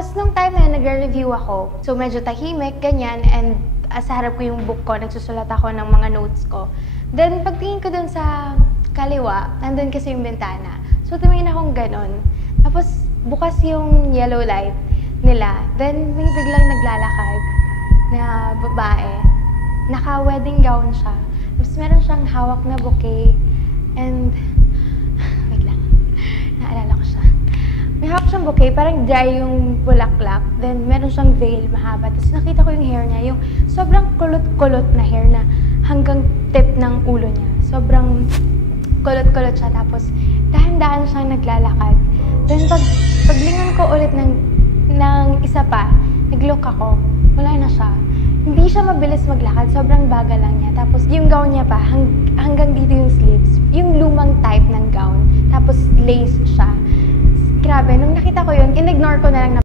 Tapos, nung time na yun, nagre-review ako. So, medyo tahimik, ganyan, and sa harap ko yung book ko, nagsusulat ako ng mga notes ko. Then, pagtingin ko dun sa kaliwa, nandun kasi yung bintana. So, tumingin akong ganon. Tapos, bukas yung yellow light nila. Then, may biglang naglalakad na babae. Naka-wedding gown siya. Tapos, meron siyang hawak na bouquet. And, wait lang, naalala ko siya. May hawak siyang bouquet, parang dry yung bulaklak. Then, meron siyang veil, mahaba. Tapos, nakita ko yung hair niya, yung sobrang kulot-kulot na hair na hanggang tip ng ulo niya. Sobrang kulot-kulot siya. Tapos, dahan-dahan siyang naglalakad. Then, paglingon ko ulit ng isa pa, nag-look ako, wala na siya. Hindi siya mabilis maglakad, sobrang bagal lang niya. Tapos, yung gown niya pa, hanggang dito yung sleeves. Yung lumang type ng gown. Tapos, lace siya. Grabe, nung nakita ko yun, in-ignore ko na lang na